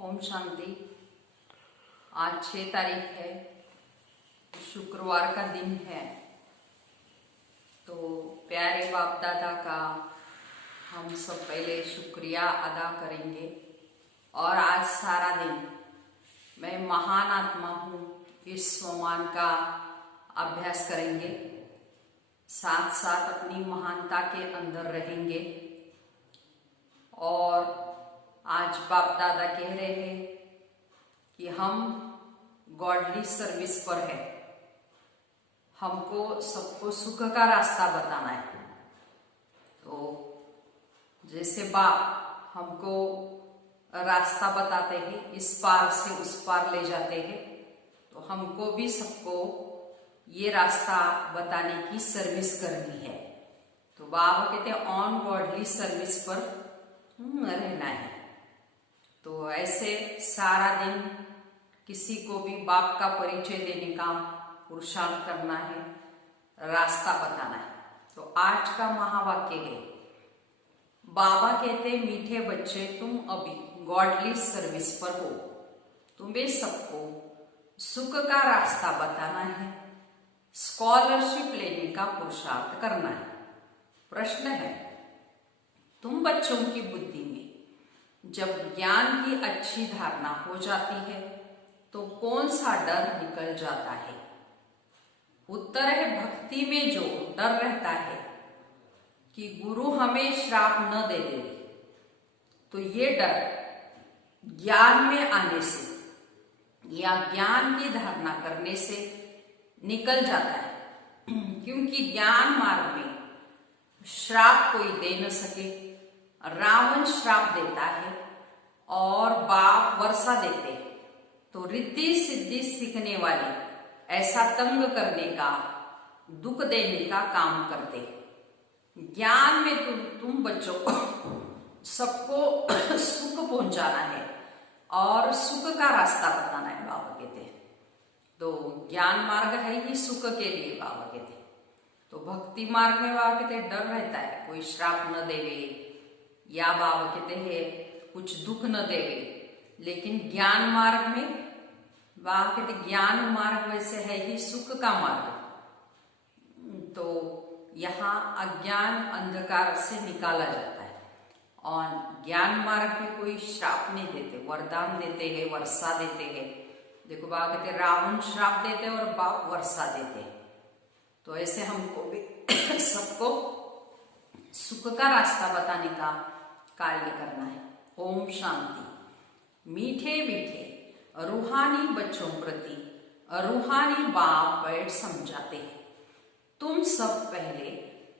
ओम शांति। आज 6 तारीख है, शुक्रवार का दिन है। तो प्यारे बाप दादा का हम सब पहले शुक्रिया अदा करेंगे। और आज सारा दिन मैं महान आत्मा हूँ इस स्वमान का अभ्यास करेंगे, साथ साथ अपनी महानता के अंदर रहेंगे। और आज बाप दादा कह रहे हैं कि हम गॉडली सर्विस पर है, हमको सबको सुख का रास्ता बताना है। तो जैसे बाप हमको रास्ता बताते हैं, इस पार से उस पार ले जाते हैं, तो हमको भी सबको ये रास्ता बताने की सर्विस करनी है। तो बाबा कहते हैं ऑन गॉडली सर्विस पर रहना है। तो ऐसे सारा दिन किसी को भी बाप का परिचय देने का पुरुषार्थ करना है, रास्ता बताना है। तो आज का महावाक्य है, बाबा कहते मीठे बच्चे तुम अभी गॉडली सर्विस पर हो, तुम्हें सबको सुख का रास्ता बताना है, स्कॉलरशिप लेने का पुरुषार्थ करना है। प्रश्न है, तुम बच्चों की बुद्धि में जब ज्ञान की अच्छी धारणा हो जाती है तो कौन सा डर निकल जाता है? उत्तर है, भक्ति में जो डर रहता है कि गुरु हमें श्राप न दे दे, तो ये डर ज्ञान में आने से या ज्ञान की धारणा करने से निकल जाता है। क्योंकि ज्ञान मार्ग में श्राप कोई दे न सके, रावण श्राप देता है और बाप वर्षा देते हैं। तो रिद्धि सिद्धि सीखने वाले ऐसा तंग करने का, दुख देने का काम करते हैं। ज्ञान में तुम बच्चों को सबको सुख पहुंचाना है और सुख का रास्ता बताना है, बाबा कहते हैं। तो ज्ञान मार्ग है ही सुख के लिए, बाबा कहते हैं। तो भक्ति मार्ग में बाबा कहते हैं डर रहता है, कोई श्राप न देवे या बाबा कहते हैं कुछ दुख न देवे। लेकिन ज्ञान मार्ग में बाबा कहते ज्ञान मार्ग वैसे है ही सुख का मार्ग। तो यहाँ अज्ञान अंधकार से निकाला जाता है और ज्ञान मार्ग में कोई श्राप नहीं देते, वरदान देते हैं, वर्षा देते हैं। देखो बाबा कहते रावण श्राप देते हैं और बाप वर्षा देते हैं। तो ऐसे हमको भी सबको सुख का रास्ता बताने का कार्य करना है। ओम शांति। मीठे मीठे रूहानी बच्चों प्रति रूहानी बाप बैठ समझाते हैं, तुम सब पहले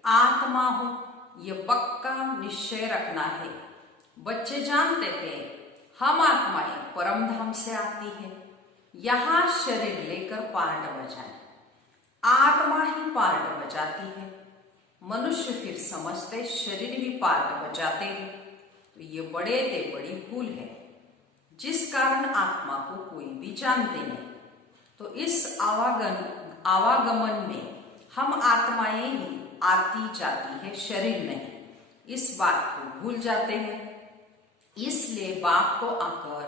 आत्मा हो, ये पक्का निश्चय रखना है। बच्चे जानते हैं हम आत्माएं परम धाम से आती है, यहाँ शरीर लेकर पार्ट बजाए, आत्मा ही पार्ट बजाती है। मनुष्य फिर समझते शरीर भी पार्ट बजाते हैं। तो ये बड़े ते बड़ी भूल है, जिस कारण आत्मा को कोई भी जानते नहीं। तो इस आवागमन में हम आत्माएं ही आती जाती है, शरीर नहीं। इस बात को भूल जाते हैं। इसलिए बाप को आकर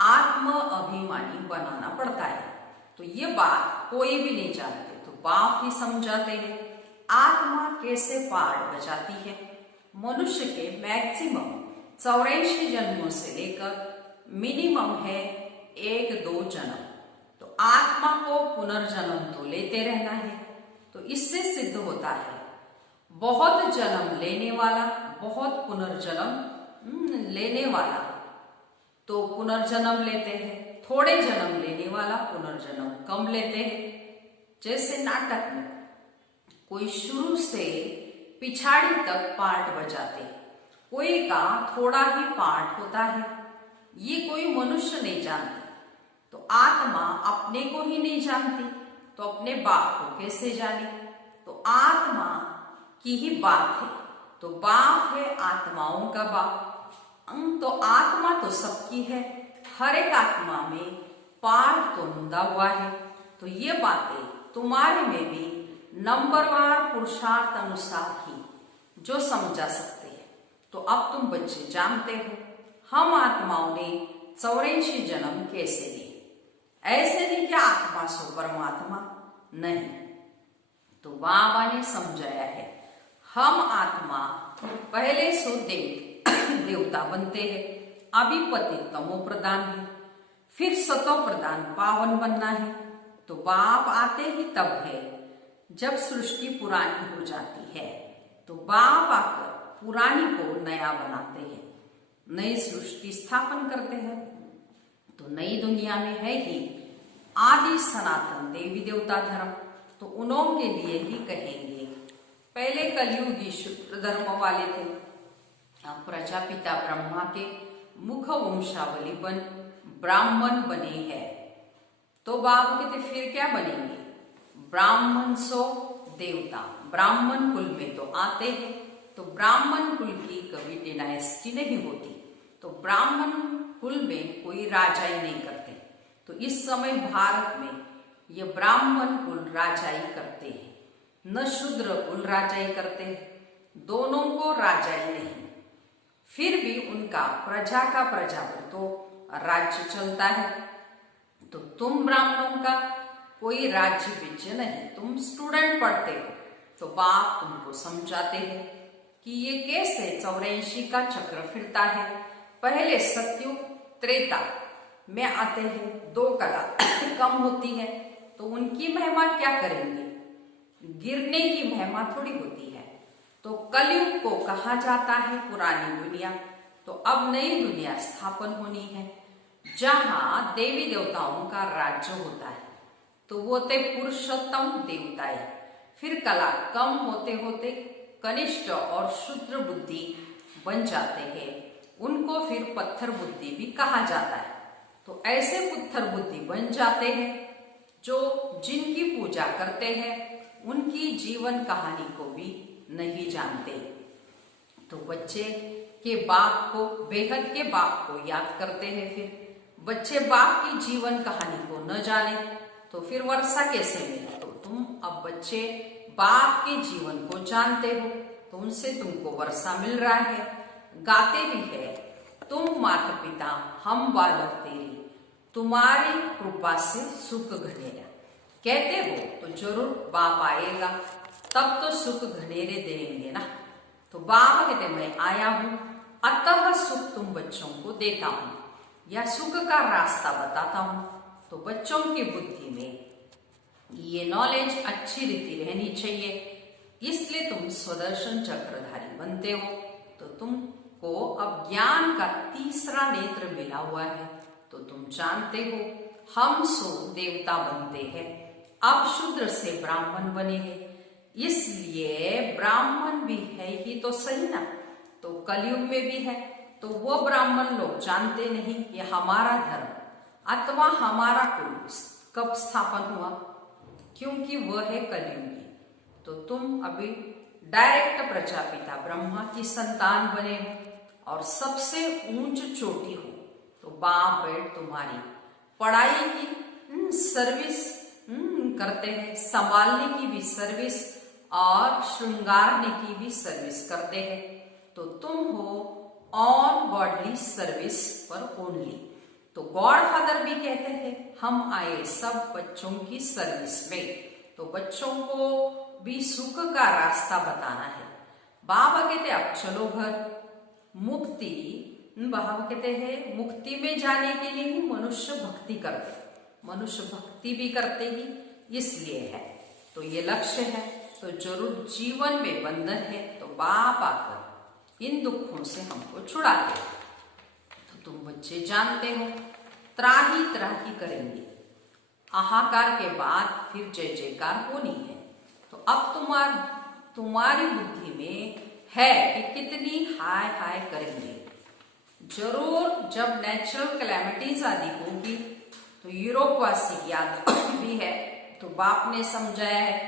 आत्म अभिमानी बनाना पड़ता है। तो ये बात कोई भी नहीं जानते, तो बाप ही समझाते हैं आत्मा कैसे पार्ट बजाती है। मनुष्य के मैक्सिमम 84 जन्मों से लेकर मिनिमम है 1-2 जन्म। तो आत्मा को पुनर्जन्म तो लेते रहना है। तो इससे सिद्ध होता है बहुत जन्म लेने वाला, बहुत पुनर्जन्म लेने वाला तो पुनर्जन्म लेते हैं, थोड़े जन्म लेने वाला पुनर्जन्म कम लेते हैं। जैसे नाटक में कोई शुरू से पिछाड़ी तक पार्ट बजाते, कोई का थोड़ा ही पार्ट होता है, ये कोई मनुष्य नहीं जानते। तो आत्मा अपने को ही नहीं जानती तो अपने बाप को कैसे जाने? तो आत्मा की ही बात है, तो बाप है आत्माओं का बाप। तो आत्मा तो सबकी है, हर एक आत्मा में पार्ट तो मुंदा हुआ है। तो ये बातें तुम्हारे में भी नंबरवार पुरुषार्थ अनुसार ही जो समझा सकते हैं। तो अब तुम बच्चे जानते हो हम आत्माओं ने 84 जन्म कैसे लिए? ऐसे नहीं कि आत्मा सो परमात्मा, नहीं। तो बाबा ने समझाया है, हम आत्मा पहले सो देवता बनते हैं, अभी पतित तमो प्रधान है, फिर सतो प्रधान पावन बनना है। तो बाप आते ही तब है जब सृष्टि पुरानी हो जाती है। तो बाप आकर पुरानी को नया बनाते हैं, नई सृष्टि स्थापन करते हैं। तो नई दुनिया में है ही आदि सनातन देवी देवता धर्म, तो उन्हों के लिए ही कहेंगे। पहले कलयुगी शुद्र धर्म वाले थे, अब प्रजापिता ब्रह्मा के मुख वंशावली बन ब्राह्मण बने हैं। तो बाबा कहते फिर क्या बनेंगे? ब्राह्मण सो देवता, ब्राह्मण कुल में तो आते हैं। तो ब्राह्मण कुल की कभी डिनाइस्टी नहीं होती, तो ब्राह्मण कुल में कोई राजाई नहीं करते। तो इस समय भारत में ये ब्राह्मण कुल राजाई करते हैं, न शूद्र कुल राजाई करते हैं, दोनों को राजाई नहीं। फिर भी उनका प्रजा का प्रजा पर तो राज्य चलता है। तो तुम ब्राह्मणों का कोई राज्य विजय नहीं, तुम स्टूडेंट पढ़ते हो, तो बाप तुमको समझाते हैं कि ये कैसे 84 का चक्र फिरता है। पहले सत्युग त्रेता में आते हैं, 2 कला कम होती है, तो उनकी महिमा क्या करेंगे? गिरने की महिमा थोड़ी होती है। तो कलयुग को कहा जाता है पुरानी दुनिया। तो अब नई दुनिया स्थापन होनी है, जहां देवी देवताओं का राज्य होता है। तो वो थे पुरुषोत्तम देवताएं। फिर कला कम होते होते कनिष्ठ और शुद्र बुद्धि बन जाते हैं, उनको फिर पत्थर बुद्धि भी कहा जाता है। तो ऐसे पत्थर बुद्धि बन जाते हैं जो जिनकी पूजा करते हैं उनकी जीवन कहानी को भी नहीं जानते। तो बच्चे के बाप को, बेहद के बाप को याद करते हैं। फिर बच्चे बाप की जीवन कहानी को न जाने तो फिर वर्षा कैसे मिले? तो तुम अब बच्चे बाप के जीवन को जानते हो, तो उनसे तुमको वर्षा मिल रहा है। गाते भी है, तुम माता पिता हम बालक तेरी, तुम्हारी कृपा से सुख घनेरा। कहते हो तो जरूर बाप आएगा, तब तो सुख घनेरे देंगे ना। तो बाप कहते मैं आया हूं, अतः सुख तुम बच्चों को देता हूं, या सुख का रास्ता बताता हूं। तो बच्चों की बुद्धि में ये नॉलेज अच्छी रीति रहनी चाहिए, इसलिए तुम स्वदर्शन चक्रधारी बनते हो। तो तुमको अब ज्ञान का तीसरा नेत्र मिला हुआ है, तो तुम जानते हो हम सो देवता बनते हैं, अब शूद्र से ब्राह्मण बने हैं, इसलिए ब्राह्मण भी है ही तो सही ना। तो कलयुग में भी है, तो वो ब्राह्मण लोग जानते नहीं ये हमारा धर्म अथवा हमारा कुल कब स्थापन हुआ, क्योंकि वह है कलयुगी। तो तुम अभी डायरेक्ट प्रजापिता ब्रह्मा की संतान बने हो और सबसे ऊंच चोटी हो। तो बाप बेट तुम्हारी पढ़ाई की सर्विस करते हैं, संभालने की भी सर्विस और श्रृंगारने की भी सर्विस करते हैं। तो तुम हो ऑन गॉडली सर्विस पर ओनली। तो गॉड फादर भी कहते हैं हम आए सब बच्चों की सर्विस में। तो बच्चों को भी सुख का रास्ता बताना है। बाबा कहते अब चलो घर, मुक्ति, बाबा कहते हैं मुक्ति में जाने के लिए ही मनुष्य भक्ति करते, मनुष्य भक्ति भी करते ही इसलिए है। तो ये लक्ष्य है, तो जरूर जीवन में बंधन है, तो बाप आकर इन दुखों से हमको छुड़ाते। तो तुम बच्चे जानते हो त्राही त्राही करेंगे, हाहाकार के बाद फिर जय जयकार होनी है। तो अब तुम्हारी बुद्धि में है कि कितनी हाय हाय करेंगे। जरूर जब नेचुरल कैलेमिटीज आदि होगी तो यूरोपवासी याद भी है, तो बाप ने समझाया है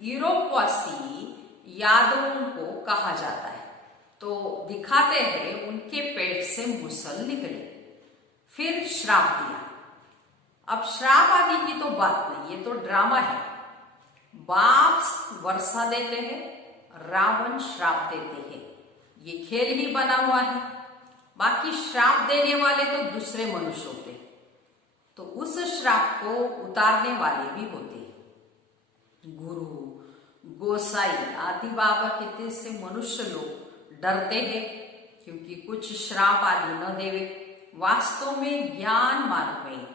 यूरोपवासी यादवों को कहा जाता है। तो दिखाते हैं उनके पेट से मुसल निकले, फिर श्राप दिया। अब श्राप आदि की तो बात नहीं, ये तो ड्रामा है। बाप वर्षा देते हैं, रावण श्राप देते हैं, ये खेल ही बना हुआ है। बाकी श्राप देने वाले तो दूसरे मनुष्य होते, तो उस श्राप को उतारने वाले भी होते। गुरु, गोसाई आदि बाबा कहते से मनुष्य लोग डरते हैं, क्योंकि कुछ श्राप आदि न देवे। वास्तव में ज्ञान मार्ग में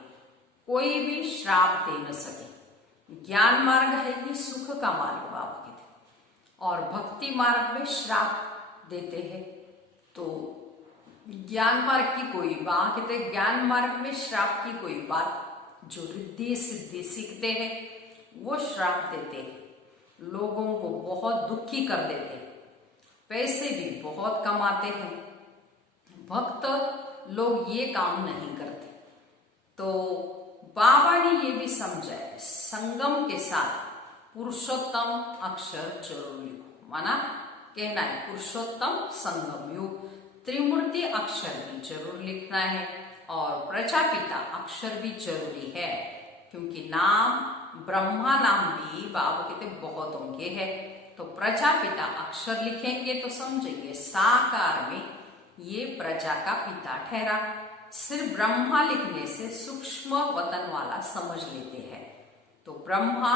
कोई भी श्राप दे न सके। ज्ञान मार्ग है कि सुख का मार्ग बाबा कहते, और भक्ति मार्ग में श्राप देते हैं। तो ज्ञान मार्ग की कोई बात कहते, ज्ञान मार्ग में श्राप की कोई बात, जो रिद्धि सिद्धि सीखते हैं वो श्राप देते हैं, लोगों को बहुत दुखी कर देते हैं, पैसे भी बहुत कमाते हैं। भक्त लोग ये काम नहीं करते। तो बाबा ने ये भी समझा है, संगम के साथ पुरुषोत्तम अक्षर जरूर लिखो। माना कहना है पुरुषोत्तम संगम युग, त्रिमूर्ति अक्षर भी जरूर लिखना है, और प्रजापिता अक्षर भी जरूरी है, क्योंकि नाम ब्रह्मा नाम भी बाबा कहते बहुतों के है। तो प्रजापिता अक्षर लिखेंगे तो समझेंगे साकार में ये प्रजा का पिता ठहरा। सिर्फ ब्रह्मा लिखने से सूक्ष्म वतन वाला समझ लेते हैं। तो ब्रह्मा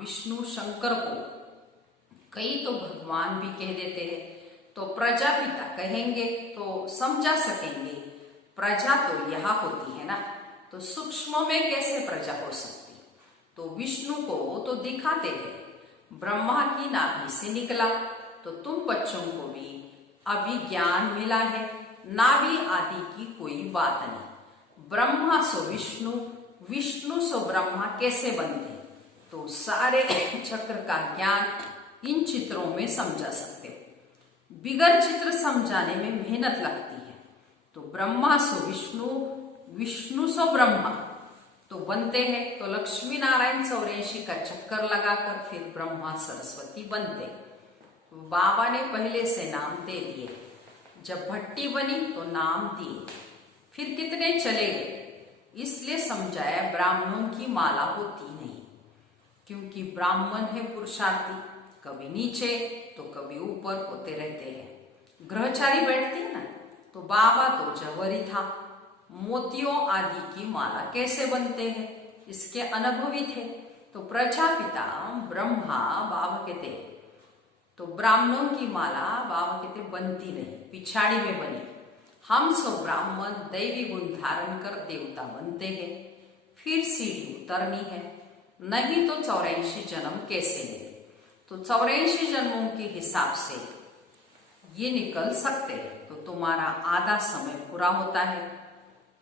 विष्णु शंकर को कई तो भगवान भी कह देते हैं, तो प्रजापिता कहेंगे तो समझा सकेंगे। प्रजा तो यहाँ होती है ना, तो सूक्ष्म में कैसे प्रजा हो सकती। तो विष्णु को तो दिखाते हैं ब्रह्मा की नाभि से निकला, तो तुम बच्चों को भी अभी ज्ञान मिला है, नाभि आदि की कोई बात नहीं। ब्रह्मा सो विष्णु, विष्णु सो ब्रह्मा कैसे बनते, तो सारे चक्र का ज्ञान इन चित्रों में समझा सकते हो। बिगर चित्र समझाने में मेहनत लगती है। तो ब्रह्मा सो विष्णु, विष्णु सो ब्रह्मा तो बनते हैं। तो लक्ष्मी नारायण 84 का चक्कर लगाकर फिर ब्रह्मा सरस्वती बनते। तो बाबा ने पहले से नाम दे दिए। जब भट्टी बनी तो नाम दिए, फिर कितने चले गए, इसलिए समझाया ब्राह्मणों की माला होती नहीं, क्योंकि ब्राह्मण है पुरुषार्थी, कभी नीचे तो कभी ऊपर होते रहते हैं। ग्रहचारी बैठते हैं ना, तो बाबा तो जवरी था। मोतियों आदि की माला कैसे बनते हैं इसके अनुभवी थे। तो प्रजापिता ब्रह्मा बाबा कहते, तो ब्राह्मणों की माला बाबा कहते बनती नहीं, पिछाड़ी में बनी। हम सब ब्राह्मण दैवी गुण धारण कर देवता बनते हैं, फिर सीढ़ी उतरनी है, नहीं तो 84 जन्म कैसे लेते। तो 84 जन्मों के हिसाब से ये निकल सकते हैं। तो तुम्हारा आधा समय पूरा होता है,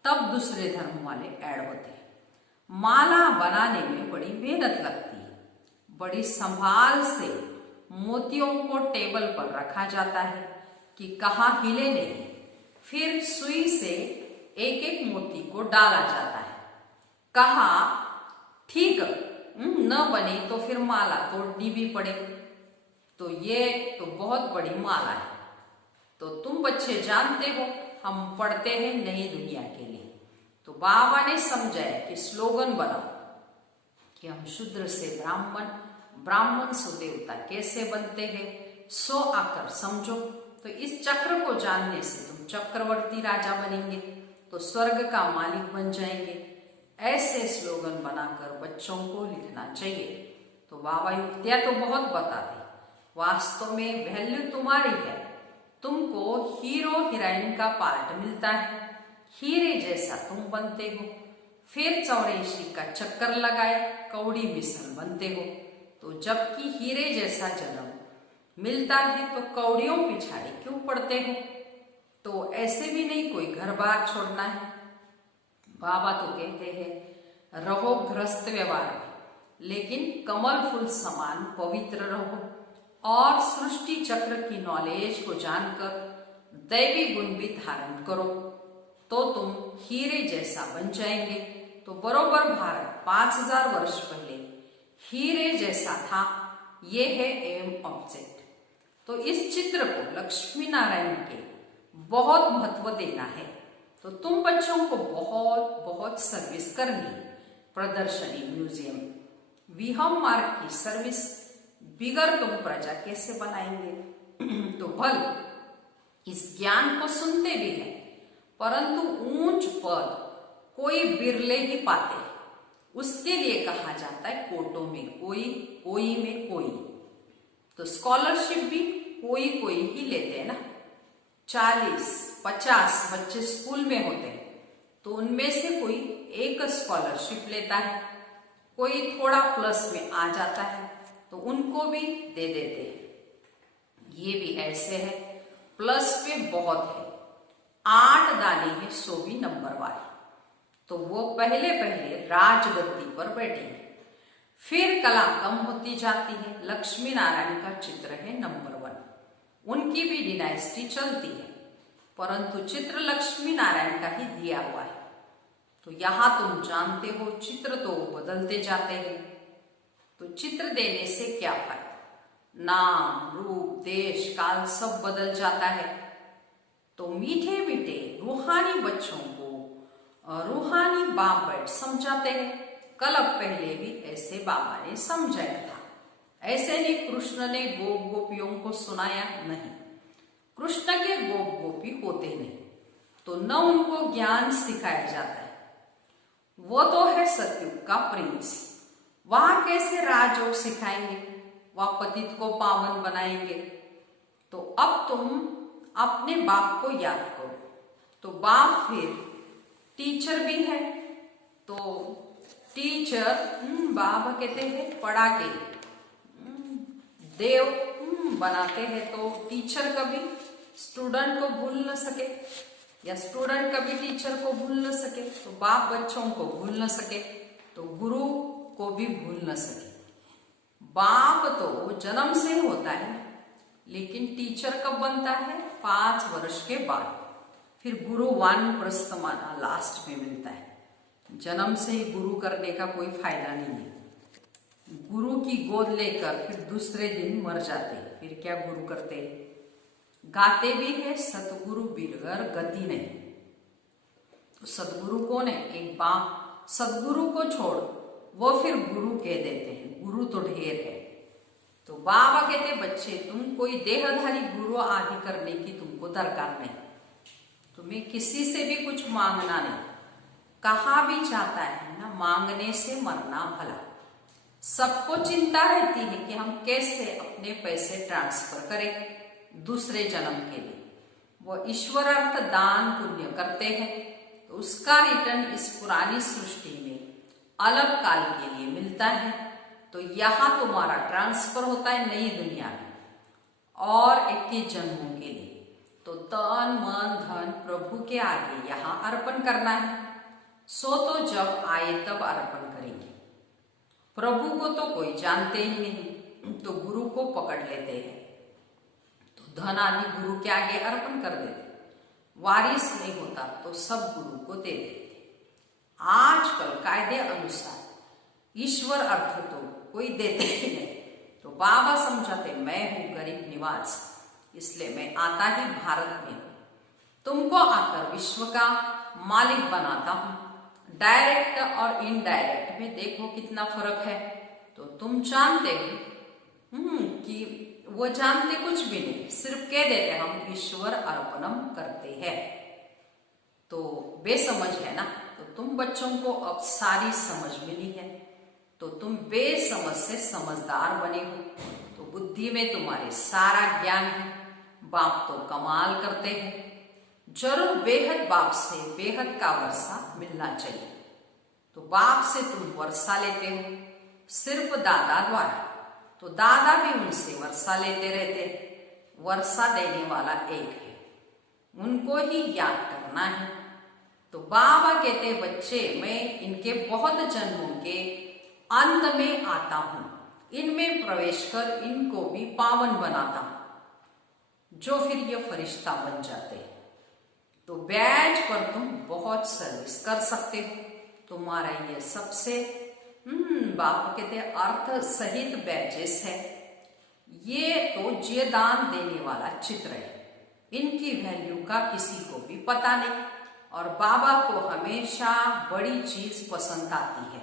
तब दूसरे धर्म वाले ऐड होते हैं। माला बनाने में बड़ी मेहनत लगती है, बड़ी संभाल से मोतियों को टेबल पर रखा जाता है कि कहाँ हिले नहीं। फिर सुई से एक एक मोती को डाला जाता है, कहा ठीक न बने तो फिर माला तोड़नी भी पड़े। तो ये तो बहुत बड़ी माला है। तो तुम बच्चे जानते हो, हम पढ़ते हैं नई दुनिया के लिए। तो बाबा ने समझाया कि स्लोगन बनाओ कि हम शूद्र से ब्राह्मण, ब्राह्मण से देवता कैसे बनते हैं, सो आकर समझो। तो इस चक्र को जानने से तुम चक्रवर्ती राजा बनेंगे, तो स्वर्ग का मालिक बन जाएंगे। ऐसे स्लोगन बनाकर बच्चों को लिखना चाहिए। तो बाबा युक्तियां तो बहुत बताते, वास्तव में वैल्यू तुम्हारी है। तुमको हीरो हीरोइन का पार्ट मिलता है, हीरे जैसा तुम बनते हो। फिर 84 का चक्कर लगाए कौड़ी मिसल बनते हो। तो जबकि हीरे जैसा जन्म मिलता है तो कौड़ियों पिछाड़ी क्यों पड़ते हो। तो ऐसे भी नहीं कोई घर बार छोड़ना है। बाबा तो कहते हैं रहो गृहस्थ व्यवहार में, लेकिन कमल फूल समान पवित्र रहो, और सृष्टि चक्र की नॉलेज को जानकर दैवी गुण भी धारण करो, तो तुम हीरे जैसा बन जाएंगे। तो बरोबर भारत 5000 वर्ष पहले हीरे जैसा था। ये है एम ऑब्जेक्ट। तो इस चित्र को लक्ष्मी नारायण के बहुत महत्व देना है। तो तुम बच्चों को बहुत बहुत सर्विस करनी। प्रदर्शनी, म्यूजियम, विहम मार्ग की सर्विस बिगर तुम प्रजा कैसे बनाएंगे। तो भल इस ज्ञान को सुनते भी हैं, परंतु ऊंच पद कोई बिरले ही पाते हैं। उसके लिए कहा जाता है कोटों में कोई, कोई में कोई। तो स्कॉलरशिप भी कोई कोई ही लेते हैं ना। 40-50 बच्चे स्कूल में होते हैं तो उनमें से कोई एक स्कॉलरशिप लेता है, कोई थोड़ा प्लस में आ जाता है तो उनको भी दे देते हैं। ये भी ऐसे है, प्लस पे बहुत है, 8 दाने हैं 100 भी नंबर वाले, तो वो पहले राजगद्दी पर बैठेंगे। फिर कला कम होती जाती है। लक्ष्मी नारायण का चित्र है नंबर 1, उनकी भी डिनाइस्टी चलती है, परंतु चित्र लक्ष्मी नारायण का ही दिया हुआ है। तो यहां तुम जानते हो चित्र तो बदलते जाते हैं, तो चित्र देने से क्या फायदा? नाम, रूप, देश, काल सब बदल जाता है। तो मीठे मीठे रूहानी बच्चों को रूहानी बाप बैठ समझाते हैं। कल अब पहले भी ऐसे बाबा ने समझाया था। ऐसे नहीं कृष्ण ने गोप गोपियों को सुनाया, नहीं। कृष्ण के गोप गोपी होते नहीं, तो न उनको ज्ञान सिखाया जाता है। वो तो है सतयुग का प्रिंस, वहां कैसे राजयोग सिखाएंगे, वह पतित को पावन बनाएंगे। तो अब तुम अपने बाप को याद करो। तो बाप फिर टीचर भी है, तो टीचर बाबा कहते हैं पढ़ा के देव बनाते हैं। तो टीचर कभी स्टूडेंट को भूल न सके या स्टूडेंट कभी टीचर को भूल न सके, तो बाप बच्चों को भूल न सके तो गुरु को भी भूल न सके। बाप तो जन्म से होता है, लेकिन टीचर कब बनता है? 5 वर्ष के बाद। फिर गुरु वानप्रस्थमाना लास्ट में मिलता है। जन्म से ही गुरु करने का कोई फायदा नहीं है। गुरु की गोद लेकर फिर दूसरे दिन मर जाते, फिर क्या गुरु करते? गाते भी है सतगुरु बिगर गति नहीं। तो सतगुरु कौन है? एक बाप सतगुरु को छोड़ वो फिर गुरु कह देते हैं, गुरु तो ढेर है। तो बाबा कहते बच्चे तुम कोई देहधारी गुरु आदि करने की तुमको दरकार नहीं, तुम्हें किसी से भी कुछ मांगना नहीं। कहा भी जाता है ना, मांगने से मरना भला। सबको चिंता रहती है कि हम कैसे अपने पैसे ट्रांसफर करें दूसरे जन्म के लिए। वो ईश्वरार्थ दान पुण्य करते हैं तो उसका रिटर्न इस पुरानी सृष्टि में अलग काल के लिए मिलता है। तो यहाँ तुम्हारा ट्रांसफर होता है नई दुनिया में और 21 जन्मों के लिए। तो तन मन धन प्रभु के आगे यहाँ अर्पण करना है। सो तो जब आए तब अर्पण करेंगे। प्रभु को तो कोई जानते ही नहीं, तो गुरु को पकड़ लेते हैं, तो धन आदि गुरु के आगे अर्पण कर देते। वारिस नहीं होता तो सब गुरु को दे देते। आजकल कायदे अनुसार ईश्वर अर्थ तो कोई देते ही नहीं। तो बाबा समझाते मैं हूं गरीब निवास, इसलिए मैं आता ही भारत में हूं, तुमको आकर विश्व का मालिक बनाता हूं। डायरेक्ट और इनडायरेक्ट में देखो कितना फर्क है। तो तुम जानते हो कि वो जानते कुछ भी नहीं, सिर्फ कह देते हम ईश्वर अर्पणम करते हैं। तो बेसमझ है ना। तो तुम बच्चों को अब सारी समझ मिली है, तो तुम बेसमझ से समझदार बने हो। तो बुद्धि में तुम्हारे सारा ज्ञान है। बाप तो कमाल करते हैं। जरूर बेहद बाप से बेहद का वर्षा मिलना चाहिए। तो बाप से तुम वर्षा लेते हो सिर्फ दादा द्वारा, तो दादा भी उनसे वर्षा लेते रहते। वर्षा देने वाला एक है, उनको ही याद करना है। तो बाबा कहते बच्चे मैं इनके बहुत जन्मों के अंत में आता हूं, इनमें प्रवेश कर इनको भी पावन बनाता हूं, जो फिर ये फरिश्ता बन जाते हैं। तो बैच पर तुम बहुत सर्विस कर सकते हो। तुम्हारा ये सबसे बाप कहते अर्थ सहित बैचेस है। ये तो जीदान देने वाला चित्र है, इनकी वैल्यू का किसी को भी पता नहीं। और बाबा को हमेशा बड़ी चीज पसंद आती है।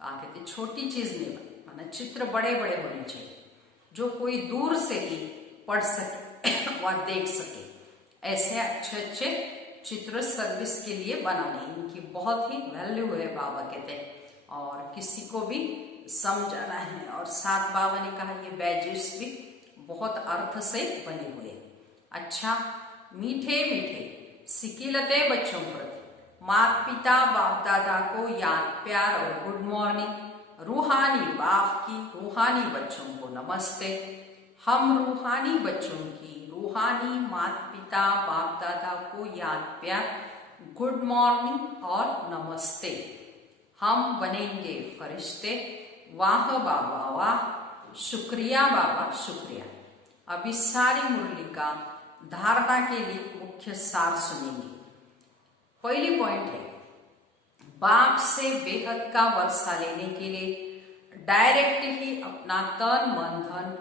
कहते छोटी चीज नहीं, माना चित्र बड़े बड़े होने चाहिए, जो कोई दूर से ही पढ़ सके व देख सके। ऐसे अच्छे अच्छे चित्र सर्विस के लिए बनाने, इनकी बहुत ही वैल्यू है बाबा कहते हैं, और किसी को भी समझाना है। और साथ बाबा ने कहा ये बैजेस भी बहुत अर्थ से बने हुए। अच्छा, मीठे मीठे सिकिलते बच्चों प्रति माता पिता बाप दादा को याद प्यार और गुड मॉर्निंग। रूहानी बाप की रूहानी बच्चों को नमस्ते। हम रूहानी बच्चों की रूहानी माता पिता बाप दादा को याद प्यार गुड मॉर्निंग और नमस्ते। हम बनेंगे फरिश्ते। वाह बाबा वाह, शुक्रिया बाबा शुक्रिया। अब इस सारी मुरली का धारणा के लिए मुख्य सार सुनेंगे। पहली पॉइंट है, बाप से बेहद का वर्षा लेने के लिए डायरेक्ट ही अपना तन मन धन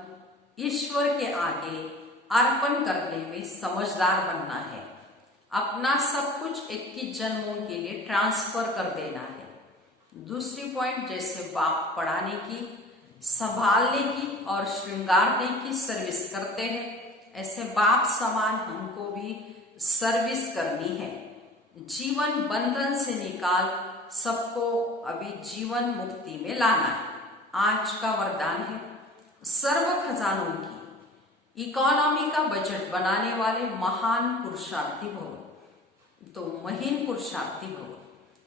ईश्वर के आगे अर्पण करने में समझदार बनना है। अपना सब कुछ 21 जन्मों के लिए ट्रांसफर कर देना है। दूसरी पॉइंट, जैसे बाप पढ़ाने की, संभालने की और श्रृंगारने की सर्विस करते हैं, ऐसे बाप समान हमको भी सर्विस करनी है। जीवन बंधन से निकाल सबको अभी जीवन मुक्ति में लाना है। आज का वरदान है, सर्व खजानों की इकोनॉमी का बजट बनाने वाले महान पुरुषार्थी भव। तो महीन पुरुषार्थी भव,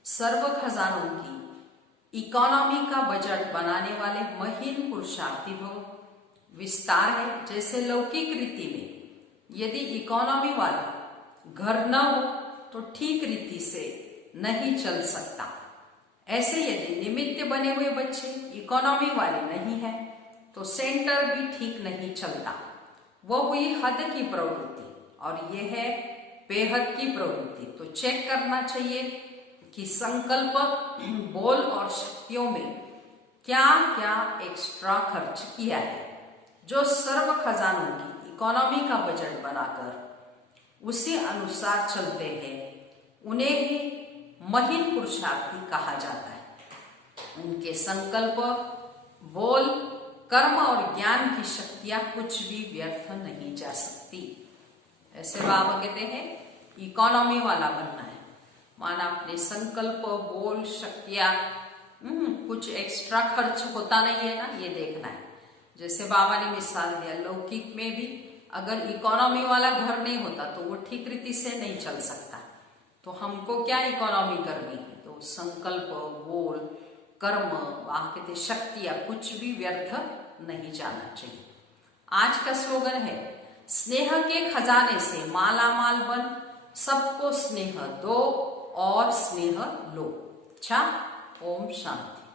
सर्व खजानों की इकोनॉमी का बजट बनाने वाले महीन पुरुषार्थी भव। विस्तार है, जैसे लौकिक रीति में यदि इकोनॉमी वाला घर न हो तो ठीक रीति से नहीं चल सकता। ऐसे यदि निमित्त बने हुए बच्चे इकोनॉमी वाले नहीं हैं तो सेंटर भी ठीक नहीं चलता। वो हुई हद की प्रवृत्ति और यह है बेहद की प्रवृत्ति। तो चेक करना चाहिए कि संकल्प, बोल और शक्तियों में क्या क्या एक्स्ट्रा खर्च किया है। जो सर्व खजानों की इकोनॉमी का बजट बनाकर उसी अनुसार चलते हैं उन्हें ही महीन पुरुषार्थी कहा जाता है। उनके संकल्प, बोल, कर्म और ज्ञान की शक्तियां कुछ भी व्यर्थ नहीं जा सकती। ऐसे बाबा कहते हैं इकोनॉमी वाला बनना है, माना अपने संकल्प, बोल, शक्तियां कुछ एक्स्ट्रा खर्च होता नहीं है ना, ये देखना है। जैसे बाबा ने मिसाल दिया, लौकिक में भी अगर इकोनॉमी वाला घर नहीं होता तो वो ठीक रीति से नहीं चल सकता। तो हमको क्या इकोनॉमी करनी है, तो संकल्प, बोल, कर्म, कहते शक्तियां कुछ भी व्यर्थ नहीं जाना चाहिए। आज का स्लोगन है, स्नेह के खजाने से माला माल बन, सबको स्नेह दो और स्नेह लो। अच्छा, ओम शांति।